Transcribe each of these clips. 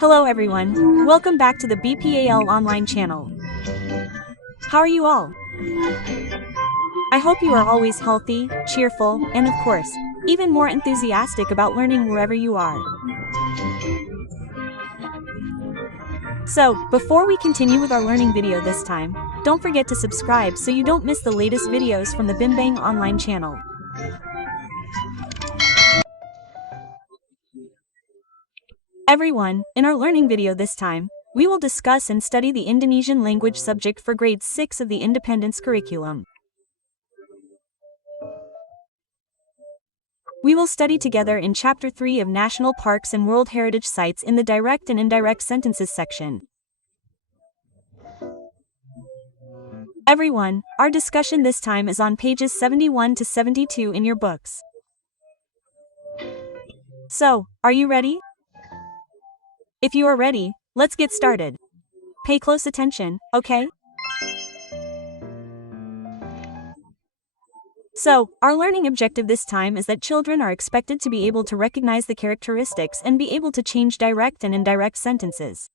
Hello everyone, welcome back to the BPAL online channel. How are you all? I hope you are always healthy, cheerful, and of course, even more enthusiastic about learning wherever you are. So, before we continue with our learning video this time, don't forget to subscribe so you don't miss the latest videos from the BIMBEL online channel. Everyone, in our learning video this time, we will discuss and study the Indonesian language subject for grade 6 of the Independence curriculum. We will study together in Chapter 3 of National Parks and World Heritage Sites in the direct and indirect sentences section. Everyone, our discussion this time is on pages 71 to 72 in your books. So, are you ready? If you are ready, let's get started. Pay close attention, okay? So, our learning objective this time is that children are expected to be able to recognize the characteristics and be able to change direct and indirect sentences.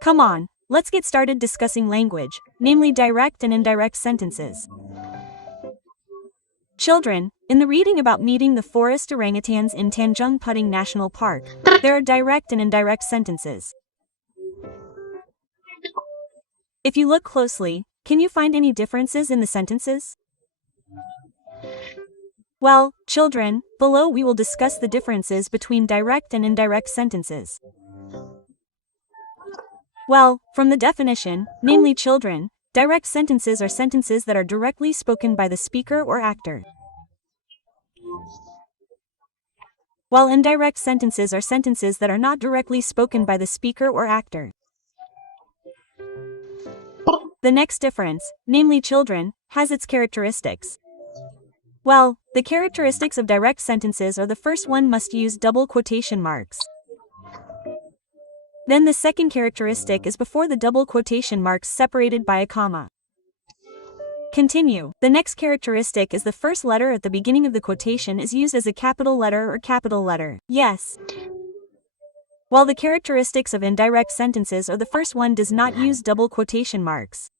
Come on, let's get started discussing language, namely direct and indirect sentences. Children, in the reading about meeting the forest orangutans in Tanjung Puting National Park, there are direct and indirect sentences. If you look closely, can you find any differences in the sentences? Well, children, below we will discuss the differences between direct and indirect sentences. Well, from the definition, namely children, direct sentences are sentences that are directly spoken by the speaker or actor. While indirect sentences are sentences that are not directly spoken by the speaker or actor. The next difference, namely children, has its characteristics. Well, the characteristics of direct sentences are the first one must use double quotation marks. Then the second characteristic is before the double quotation marks separated by a comma. Continue. The next characteristic is the first letter at the beginning of the quotation is used as a capital letter or capital letter. Yes. While the characteristics of indirect sentences are the first one does not use double quotation marks.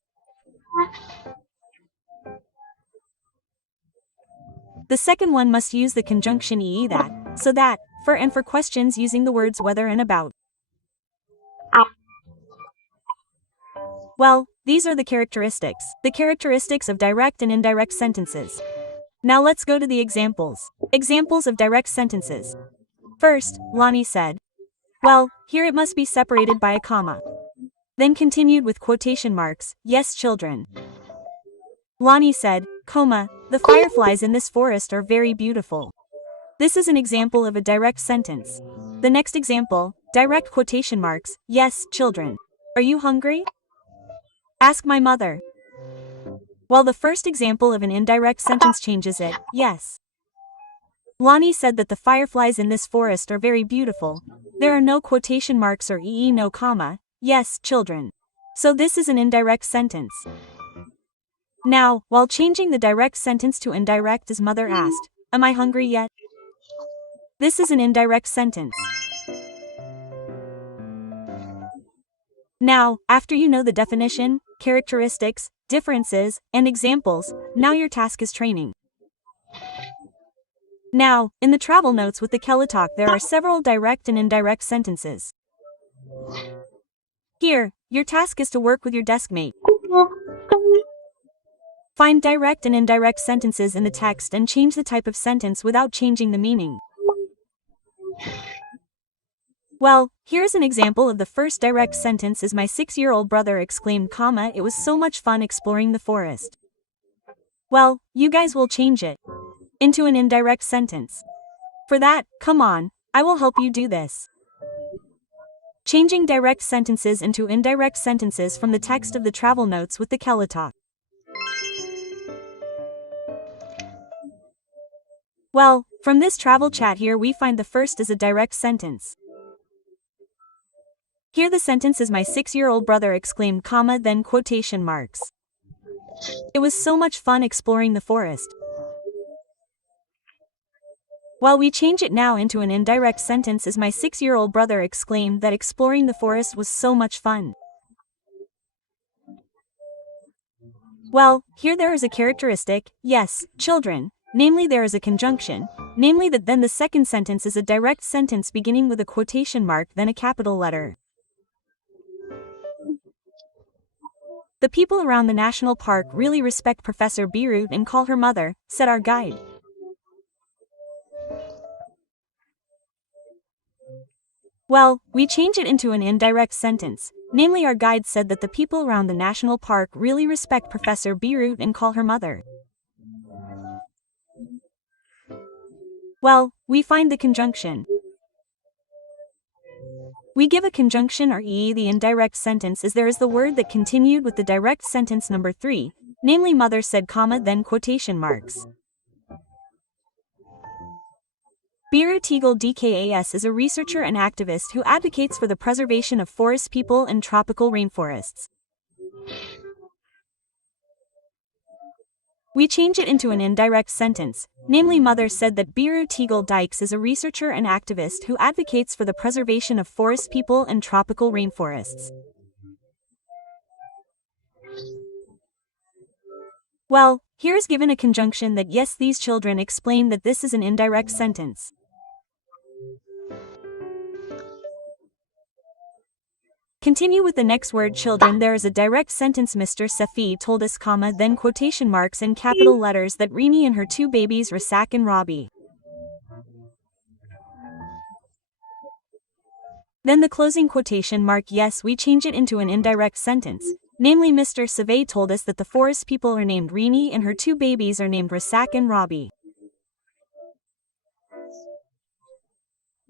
The second one must use the conjunction ee that, so that, for and for questions using the words whether and about. Well, these are the characteristics of direct and indirect sentences. Now let's go to the examples. Examples of direct sentences. First, Lonnie said. Well, here it must be separated by a comma. Then continued with quotation marks, yes children. Lonnie said, comma, the fireflies in this forest are very beautiful. This is an example of a direct sentence. The next example, direct quotation marks, yes children. Are you hungry? Ask my mother. While the first example of an indirect sentence changes it, yes. Lonnie said that the fireflies in this forest are very beautiful. There are no quotation marks or no comma, yes, children. So this is an indirect sentence. Now, while changing the direct sentence to indirect as mother asked, am I hungry yet? This is an indirect sentence. Now, after you know the definition, characteristics, differences, and examples, now your task is training. Now, in the travel notes with the KELATAK there are several direct and indirect sentences. Here, your task is to work with your deskmate. Find direct and indirect sentences in the text and change the type of sentence without changing the meaning. Well, here's an example of the first direct sentence is my 6-year-old brother exclaimed, comma, it was so much fun exploring the forest. Well, you guys will change it into an indirect sentence. For that, come on, I will help you do this. Changing direct sentences into indirect sentences from the text of the travel notes with the KELATAK. Well, from this travel chat here we find the first is a direct sentence. Here the sentence is my 6-year-old brother exclaimed, comma, then quotation marks. It was so much fun exploring the forest. While we change it now into an indirect sentence as my 6-year-old brother exclaimed that exploring the forest was so much fun. Well, here there is a characteristic, yes, children, namely there is a conjunction, namely that then the second sentence is a direct sentence beginning with a quotation mark then a capital letter. The people around the national park really respect Professor Beirut and call her mother, said our guide. Well, we change it into an indirect sentence, namely our guide said that the people around the national park really respect Professor Beirut and call her mother. Well, we find the conjunction. We give a conjunction or the indirect sentence as there is the word that continued with the direct sentence number 3, namely mother said comma then quotation marks. Beirut DKAS is a researcher and activist who advocates for the preservation of forest people and tropical rainforests. We change it into an indirect sentence, namely mother said that Beirut Dykes is a researcher and activist who advocates for the preservation of forest people and tropical rainforests. Well, here is given a conjunction that yes these children explain that this is an indirect sentence. Continue with the next word children. There is a direct sentence. Mr. Safi told us comma then quotation marks in capital letters that Rini and her 2 babies Rasak and Robbie. Then the closing quotation mark. Yes, we change it into an indirect sentence. Namely Mr. Safi told us that the forest people are named Rini and her 2 babies are named Rasak and Robbie.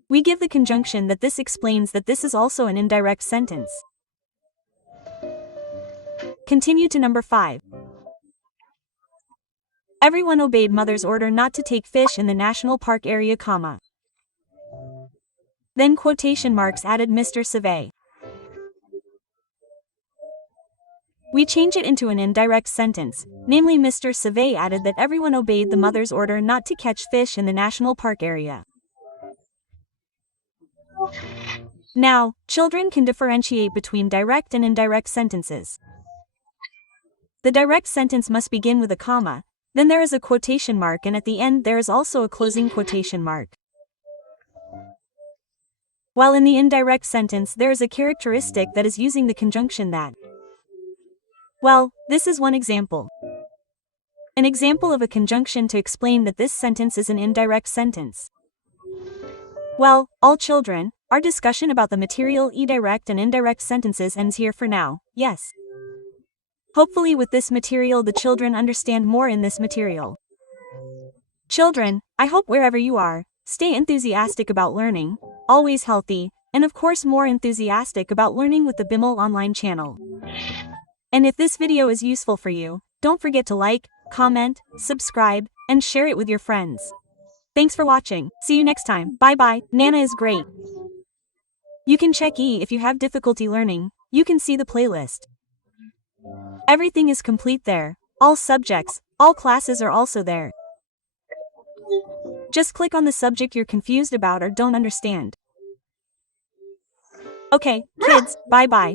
We give the conjunction that this explains that this is also an indirect sentence. Continue to number 5. Everyone obeyed mother's order not to take fish in the national park area comma. Then quotation marks added Mr. Safi. We change it into an indirect sentence, namely Mr. Safi added that everyone obeyed the mother's order not to catch fish in the national park area. Now, children can differentiate between direct and indirect sentences. The direct sentence must begin with a comma, then there is a quotation mark and at the end there is also a closing quotation mark. While in the indirect sentence there is a characteristic that is using the conjunction that. Well, this is one example. An example of a conjunction to explain that this sentence is an indirect sentence. Well, all children, our discussion about the material direct and indirect sentences ends here for now, yes. Hopefully with this material the children understand more in this material. Children, I hope wherever you are, stay enthusiastic about learning, always healthy, and of course more enthusiastic about learning with the BIMBEL online channel. And if this video is useful for you, don't forget to like, comment, subscribe, and share it with your friends. Thanks for watching. See you next time. Bye bye. Nana is great. You can check if you have difficulty learning, you can see the playlist. Everything is complete there. All subjects, all classes are also there. Just click on the subject you're confused about or don't understand. Okay, kids, bye bye.